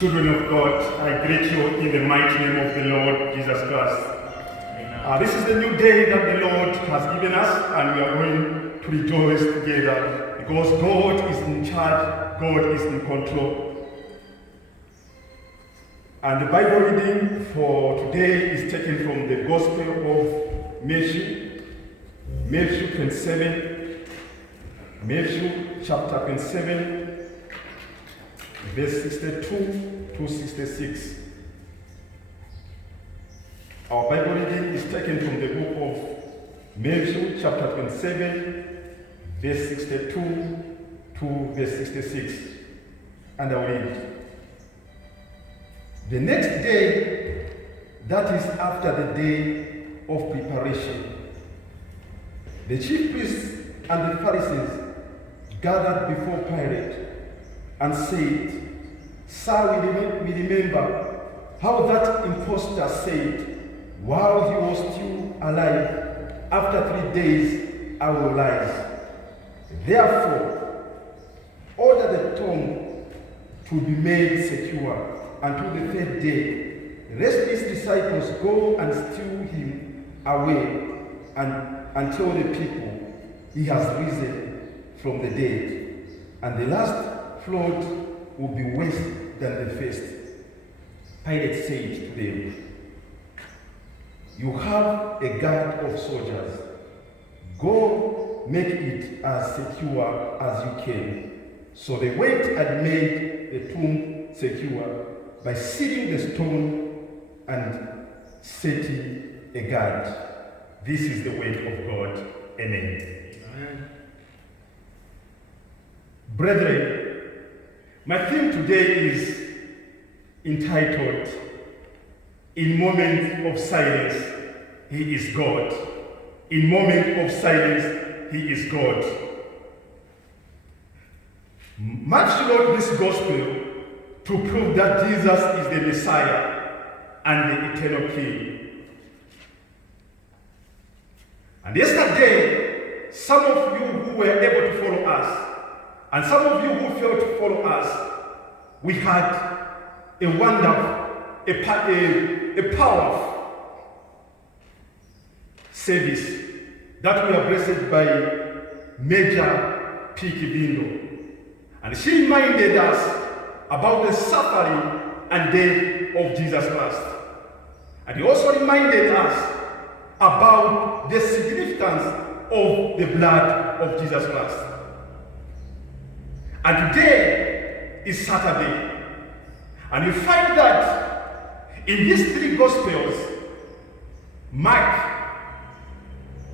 Children of God, I greet you in the mighty name of the Lord Jesus Christ. This is the new day that the Lord has given us, and we are going to rejoice together because God is in charge, God is in control. And the Bible reading for today is taken from the Gospel of Matthew, Matthew 27, Matthew chapter 27, verse 62 to 66. Our Bible reading is taken from the book of Matthew chapter 27, verse 62 to verse 66. And I'll read. The next day, that is after the day of preparation, the chief priests and the Pharisees gathered before Pilate and said, Sir, we remember how that impostor said, while he was still alive, after 3 days I will rise. Therefore, order the tomb to be made secure until the third day, lest his disciples go and steal him away and tell the people he has risen from the dead, and the last flood will be worse than the first. Pilate said to them, You have a guard of soldiers. Go make it as secure as you can. So they went and made the tomb secure by sealing the stone and setting a guard. This is the word of God. Amen. Amen. Brethren, my theme today is entitled, In Moments of Silence, He is God. In moments of silence, He is God. Matthew wrote this gospel to prove that Jesus is the Messiah and the eternal King. And yesterday, some of you who were able to follow us, and some of you who failed to follow us, we had a wonderful, a powerful service that we are blessed by Major P. Kibindo. And she reminded us about the suffering and death of Jesus Christ. And he also reminded us about the significance of the blood of Jesus Christ. And today is Saturday. And you find that in these three Gospels, Mark,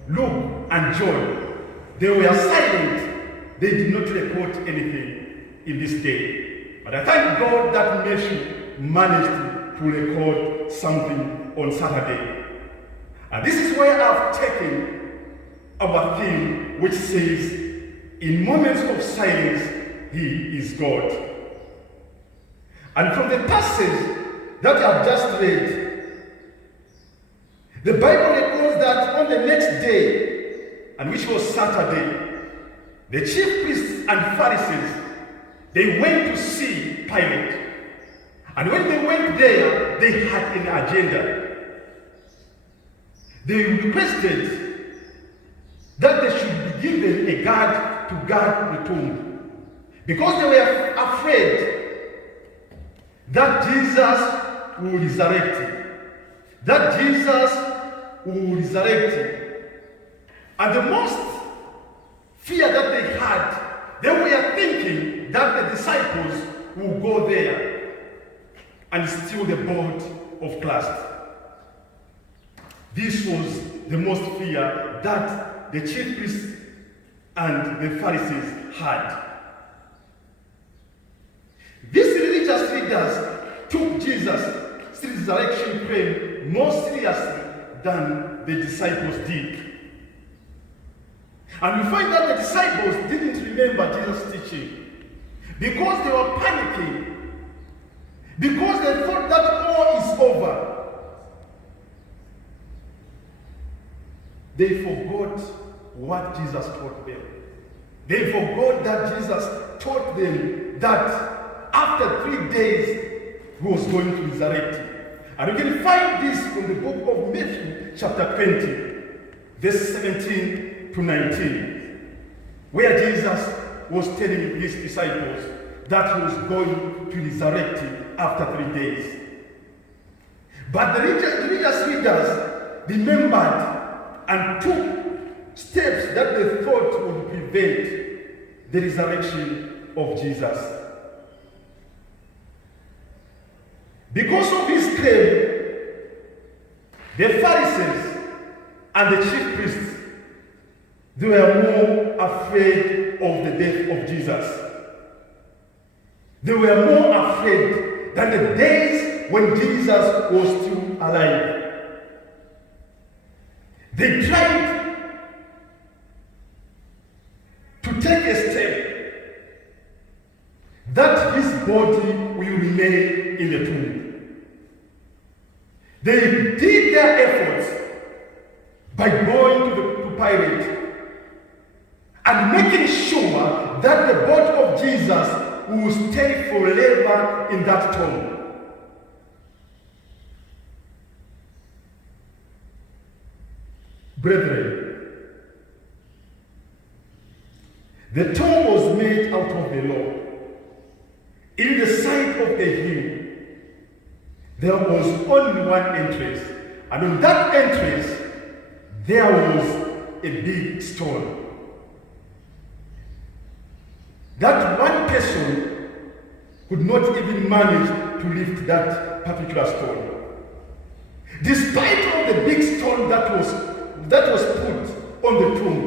Luke, and John, they were silent. They did not record anything in this day. But I thank God that Matthew managed to record something on Saturday. And this is where I've taken our theme, which says, in moments of silence, He is God. And from the passage that I've just read, the Bible records that on the next day, and which was Saturday, the chief priests and Pharisees, they went to see Pilate. And when they went there, they had an agenda. They requested that they should be given a guard to guard the tomb, because they were afraid that Jesus will resurrect. That Jesus will resurrect. And the most fear that they had, they were thinking that the disciples will go there and steal the body of Christ. This was the most fear that the chief priests and the Pharisees had. These religious leaders took Jesus' resurrection claim more seriously than the disciples did. And we find that the disciples didn't remember Jesus' teaching because they were panicking, because they thought that all is over. They forgot what Jesus taught them. They forgot that Jesus taught them that after 3 days who was going to resurrect. And you can find this in the book of Matthew, chapter 20, verse 17 to 19, where Jesus was telling his disciples that he was going to resurrect after 3 days. But the religious leaders remembered and took steps that they thought would prevent the resurrection of Jesus. Because of his claim, the Pharisees and the chief priests, they were more afraid of the death of Jesus. They were more afraid than the days when Jesus was still alive. They tried to take a step that his body will remain in the tomb. They did their efforts by going to Pilate and making sure that the body of Jesus will stay forever in that tomb. Brethren, the tomb was made out of the law. In the side of the hill, there was only one entrance, and on that entrance, there was a big stone. That one person could not even manage to lift that particular stone. Despite all the big stone that was put on the tomb,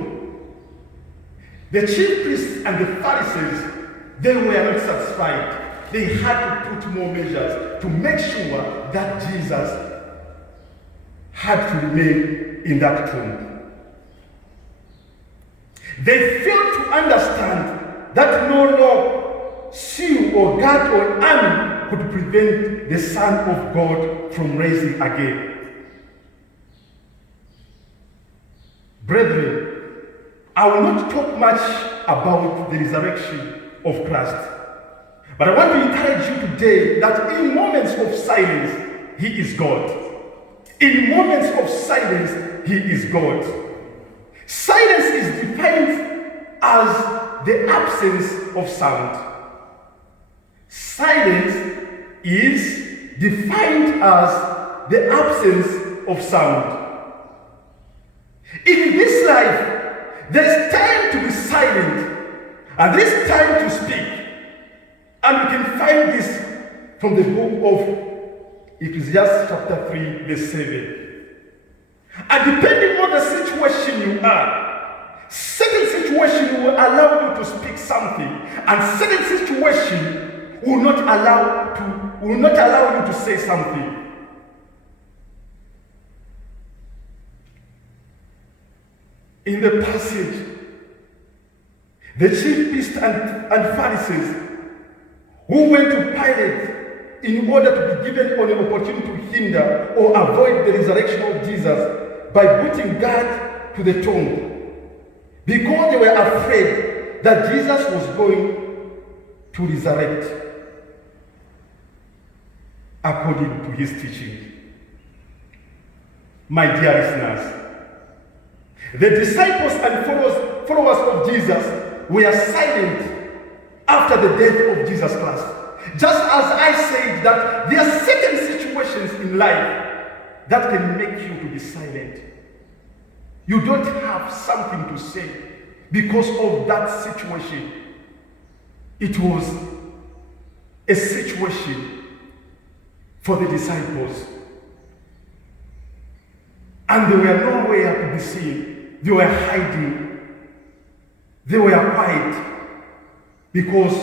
the chief priests and the Pharisees, they were not satisfied. They had to put more measures to make sure that Jesus had to remain in that tomb. They failed to understand that no law, seal, or guard or army could prevent the Son of God from rising again. Brethren, I will not talk much about the resurrection of Christ, but I want to encourage you today that in moments of silence, He is God. In moments of silence, He is God. Silence is defined as the absence of sound. Silence is defined as the absence of sound. In this life, there's time to be silent, and there's time to speak. And we can find this from the book of Ecclesiastes chapter 3, verse 7. And depending on the situation you are, certain situation will allow you to speak something, and certain situation will not allow you to say something. In the passage, the chief priests and Pharisees who went to Pilate in order to be given an opportunity to hinder or avoid the resurrection of Jesus by putting guard to the tomb, because they were afraid that Jesus was going to resurrect according to his teaching. My dear listeners, the disciples and followers of Jesus were silent after the death of Jesus Christ. Just as I said that there are certain situations in life that can make you to be silent. You don't have something to say because of that situation. It was a situation for the disciples. And they were nowhere to be seen. They were hiding. They were quiet because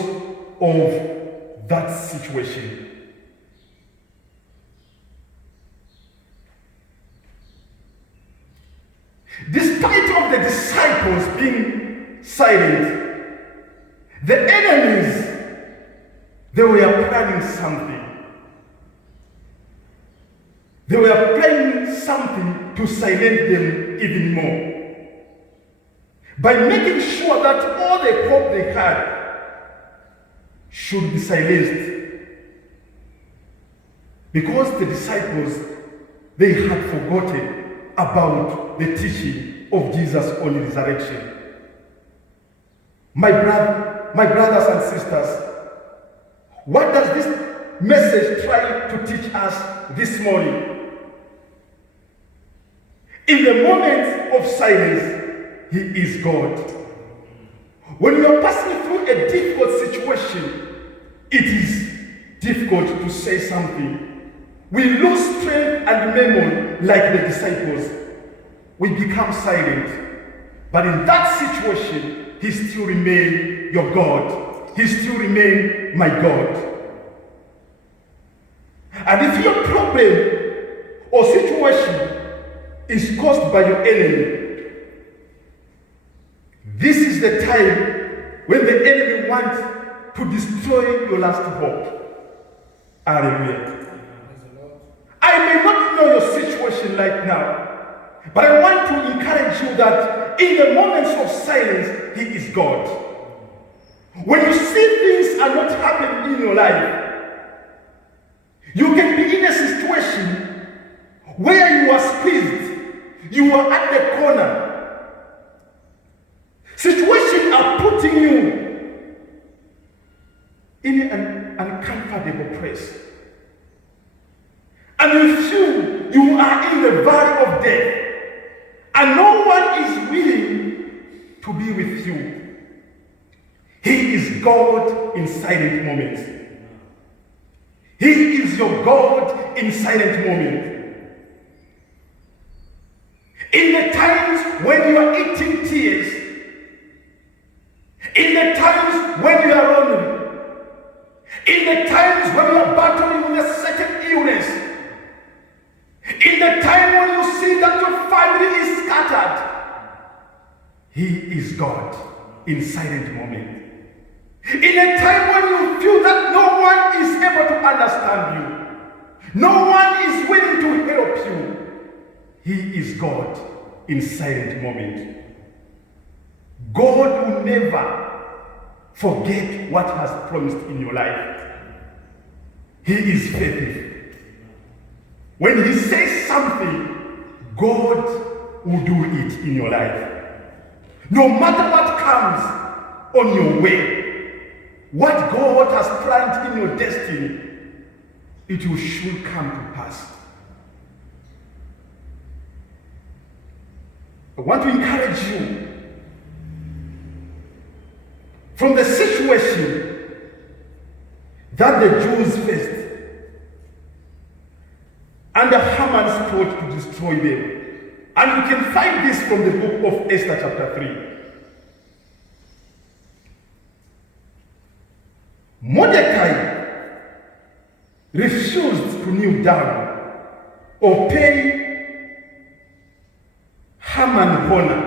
of that situation. Despite of the disciples being silent, the enemies, they were planning something. They were planning something to silence them even more, by making sure that all the hope they had should be silenced. Because the disciples, they had forgotten about the teaching of Jesus on resurrection. My brothers and sisters, what does this message try to teach us this morning? In the moments of silence, He is God. When you are passing through a difficult situation, it is difficult to say something. We lose strength and memory like the disciples. We become silent. But in that situation, He still remains your God. He still remains my God. And if your problem or situation is caused by your enemy, this is the time when the enemy wants to destroy your last hope. Hallelujah. I may not know your situation right now, but I want to encourage you that in the moments of silence, He is God. When you see things are not happening in your life, you can be in a situation where you are squeezed, you are at the corner. Situations are putting you in an uncomfortable place. And you feel you are in the valley of death, and no one is willing to be with you. He is God in silent moments. He is your God in silent moments. In the times when you are eating tears, in the times when you are lonely, in the times when you are battling with a certain illness, in the time when you see that your family is scattered, He is God in silent moment. In a time when you feel that no one is able to understand you, no one is willing to help you, He is God in silent moment. God will never forget what He has promised in your life. He is faithful. When He says something, God will do it in your life. No matter what comes on your way, what God has planned in your destiny, it will surely come to pass. I want to encourage you from the situation that the Jews faced under Haman's plot to destroy them. And you can find this from the book of Esther chapter 3. Mordecai refused to kneel down or pay Haman honor.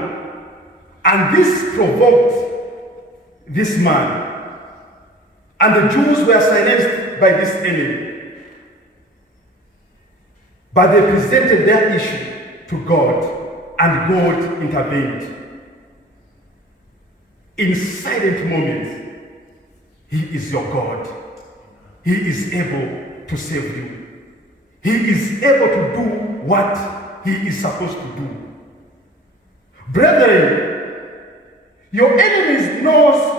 And this provoked this man. And the Jews were silenced by this enemy. But they presented their issue to God, and God intervened. In silent moments, He is your God. He is able to save you. He is able to do what He is supposed to do. Brethren, your enemies knows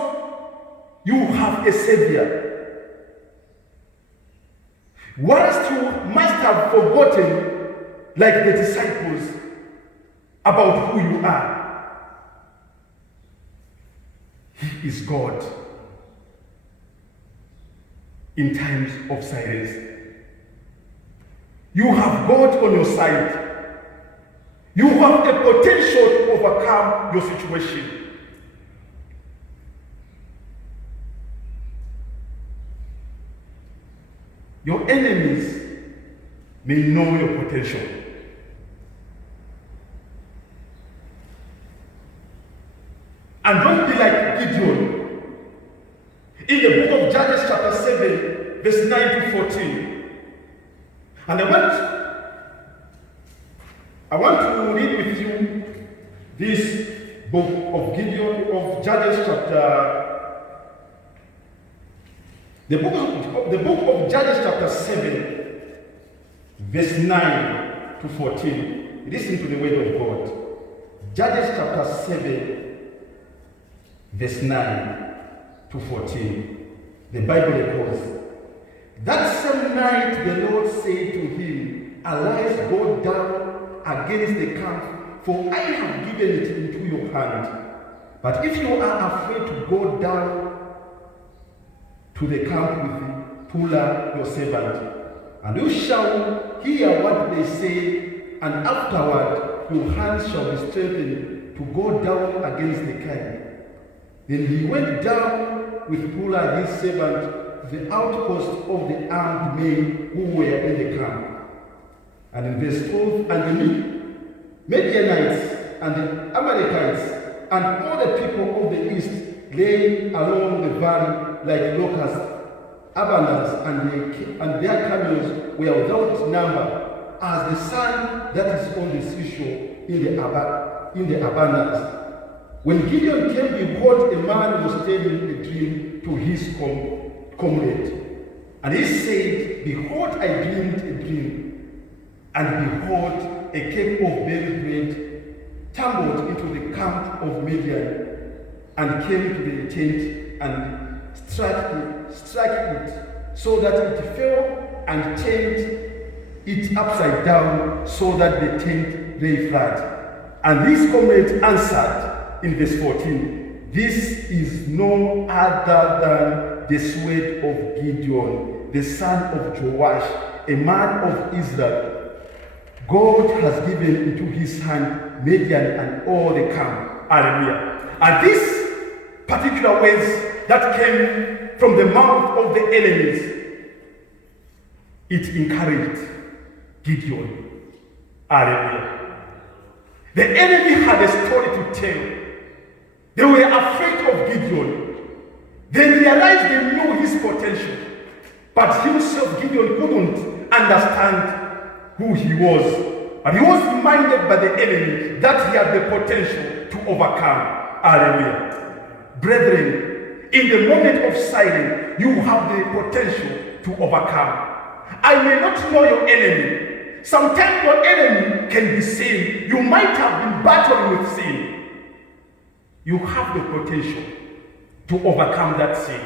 you have a Savior. Whereas you must have forgotten, like the disciples, about who you are. He is God in times of silence. You have God on your side. You have a potential to overcome your situation. Your enemies may know your potential. And don't be like Gideon. In the book of Judges chapter 7, verse 9 to 14. And I want to read with you this book of Gideon, of Judges chapter. The book of Judges chapter 7, verse 9 to 14. Listen to the word of God. Judges chapter 7, verse 9 to 14. The Bible records, that same night the Lord said to him, arise, go down against the camp, for I have given it into your hand. But if you are afraid to go down to the camp with Pula your servant, and you shall hear what they say, and afterward your hands shall be strengthened to go down against the camp. Then he went down with Pula his servant to the outpost of the armed men who were in the camp. And in verse 12, and the Midianites and the Amalekites and all the people of the east lay along the valley like locusts. Abaners and their camels were without number, as the sand that is on the seashore in the Abaners. When Gideon came, behold, a man was telling a dream to his comrade. And he said, behold, I dreamed a dream, and behold, a cake of barley bread tumbled into the camp of Midian, and came to the tent and struck it, so that it fell, and turned it upside down, so that the tent lay flat. And his comrade answered in verse 14, this is no other than the sword of Gideon, the son of Joash, a man of Israel. God has given into his hand Midian and all the camp. Hallelujah. And these particular words that came from the mouth of the enemies, it encouraged Gideon. Hallelujah. The enemy had a story to tell. They were afraid of Gideon. They realized they knew his potential. But himself, Gideon, couldn't understand who he was. But he was reminded by the enemy that he had the potential to overcome. Hallelujah. Brethren, in the moment of silence, you have the potential to overcome. I may not know your enemy. Sometimes your enemy can be sin. You might have been battling with sin. You have the potential to overcome that sin.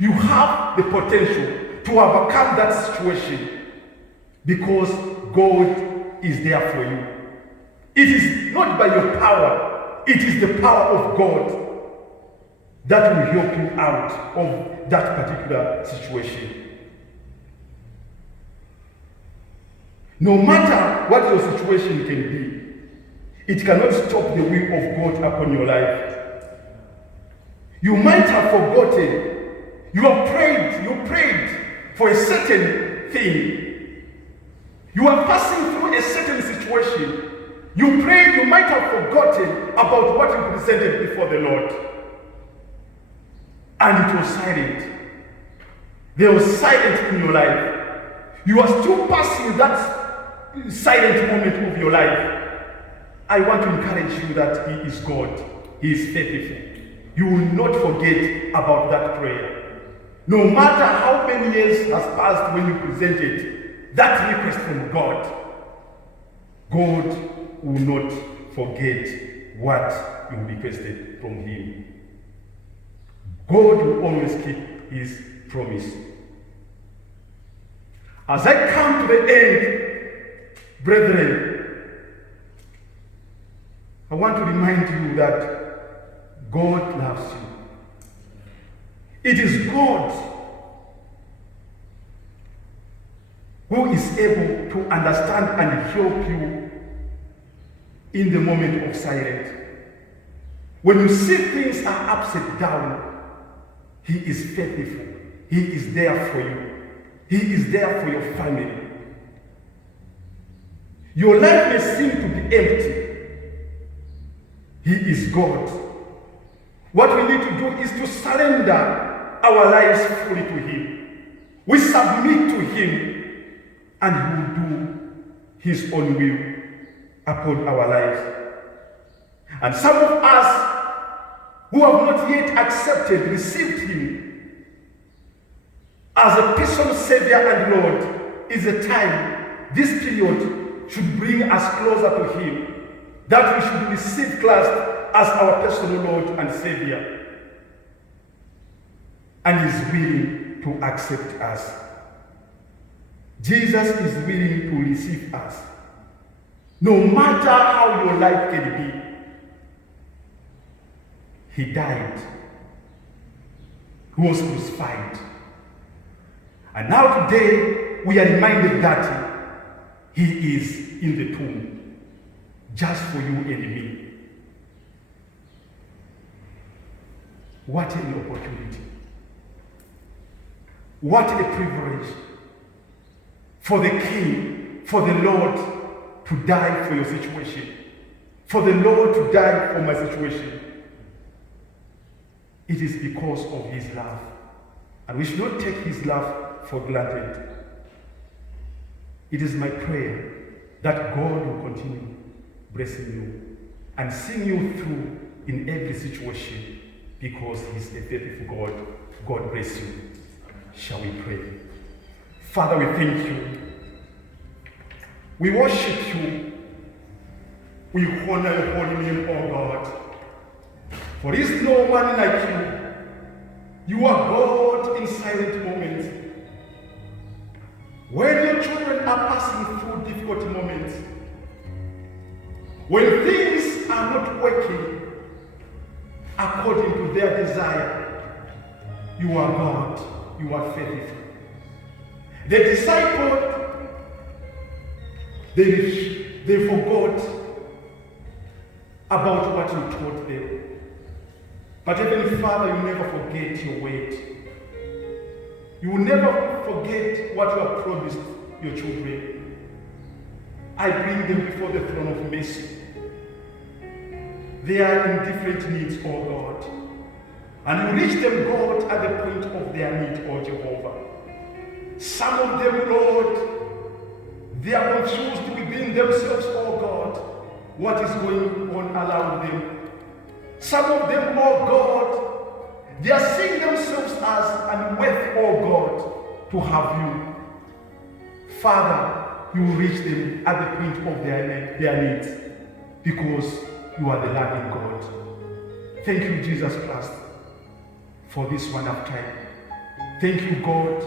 You have the potential to overcome that situation because God is there for you. It is not by your power, it is the power of God that will help you out of that particular situation. No matter what your situation can be, it cannot stop the will of God upon your life. You might have forgotten. You prayed for a certain thing. You are passing through a certain situation. You prayed, you might have forgotten about what you presented before the Lord. And it was silent. There was silence in your life. You are still passing that silent moment of your life. I want to encourage you that He is God. He is faithful. You will not forget about that prayer. No matter how many years has passed when you presented that request from God, God will not forget what you requested from Him. God will always keep His promise. As I come to the end, brethren, I want to remind you that God loves you. It is God who is able to understand and help you in the moment of silence. When you see things are upside down, He is faithful. He is there for you. He is there for your family. Your life may seem to be empty. He is God. What we need to do is to surrender our lives fully to Him. We submit to Him, and He will do His own will upon our lives. And some of us who have not yet accepted, received Him as a personal Savior and Lord, is a time this period should bring us closer to Him, that we should receive Christ as our personal Lord and Savior, and is willing to accept us. Jesus is willing to receive us. No matter how your life can be, He died. He was crucified. And now today, we are reminded that He is in the tomb, just for you and me. What an opportunity. What a privilege for the King, for the Lord to die for your situation, for the Lord to die for my situation. It is because of His love. And we should not take His love for granted. It is my prayer that God will continue blessing you and seeing you through in every situation, because He's a faithful God. God bless you. Shall we pray? Father, we thank you. We worship you. We honor your holy name, O God. For there is no one like you. You are God in silent moments. When your children are passing through difficult moments, when things are not working according to their desire, you are God. You are faithful. The disciples, they forgot about what you taught them. But Heavenly Father, you never forget your word. You will never forget what you have promised your children. I bring them before the throne of mercy. They are in different needs, O God. And you reach them, God, at the point of their need, O Jehovah. Some of them, Lord, they are confused within themselves, O God, what is going on around them. Some of them, oh God, they are seeing themselves as unworthy, oh God, to have you. Father, you will reach them at the point of their needs, because you are the loving God. Thank you, Jesus Christ, for this wonderful time. Thank you, God,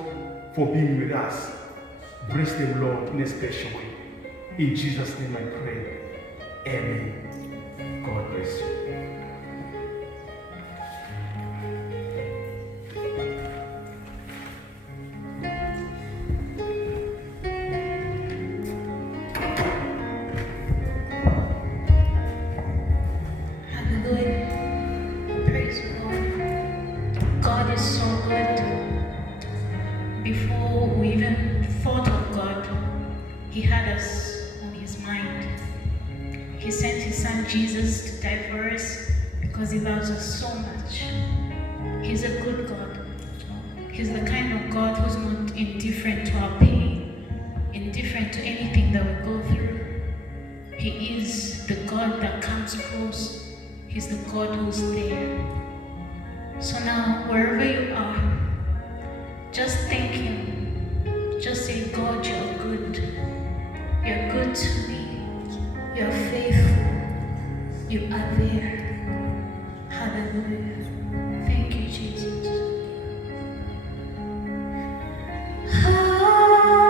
for being with us. Bless them, Lord, in a special way. In Jesus' name I pray. Amen. God bless you. Jesus to die for us because He loves us so much. He's a good God. He's the kind of God who's not indifferent to our pain, indifferent to anything that we go through. He is the God that comes close. He's the God who's there. So now, wherever you are, just thank Him. Just say, God, you're good. You're good to me. You're faithful. You are there. Hallelujah. Thank you, Jesus. Hallelujah.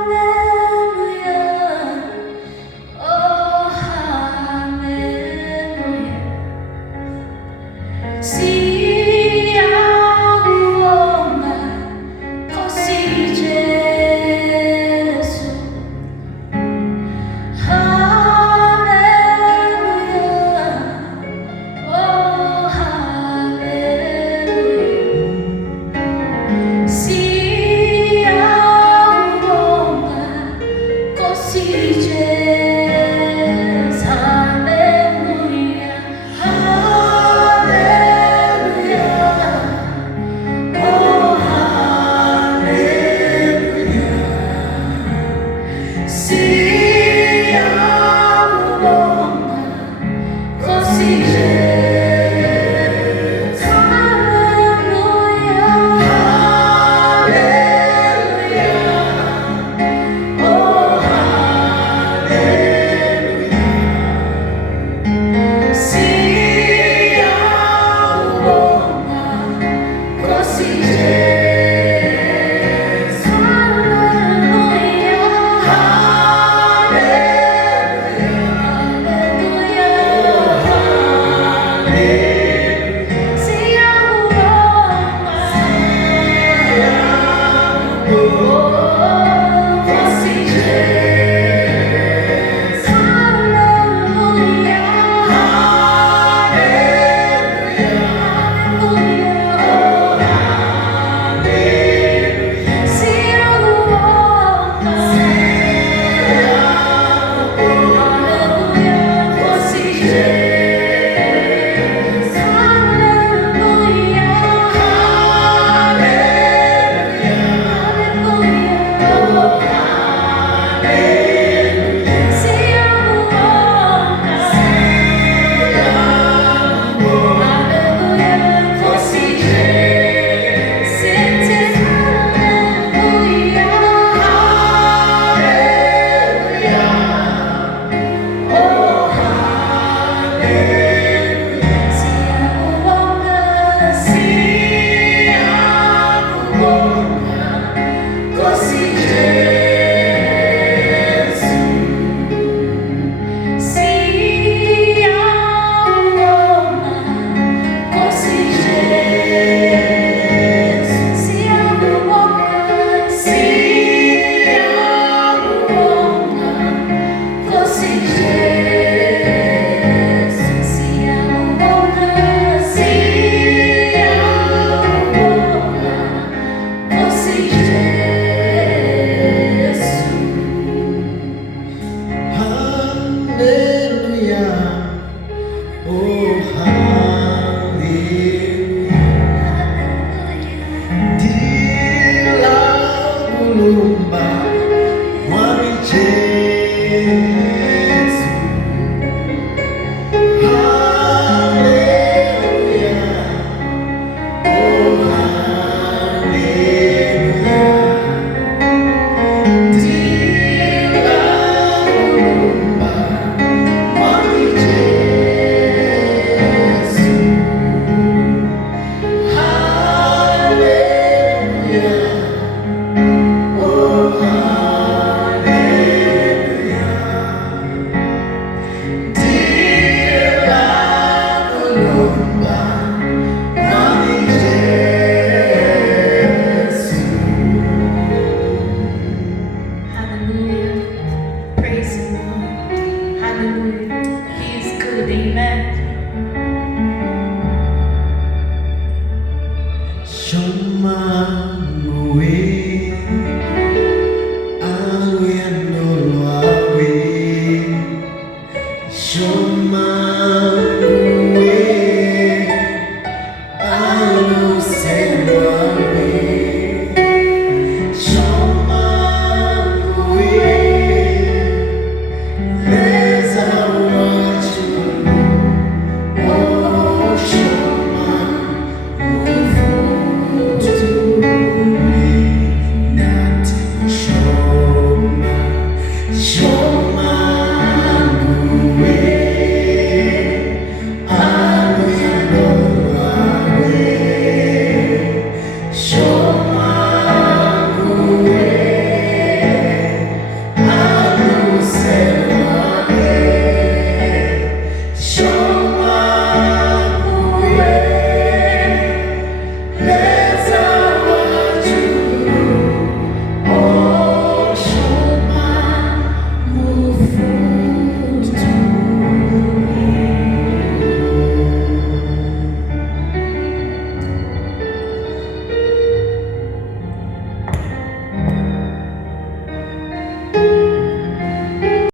Hallelujah. He is good. Amen.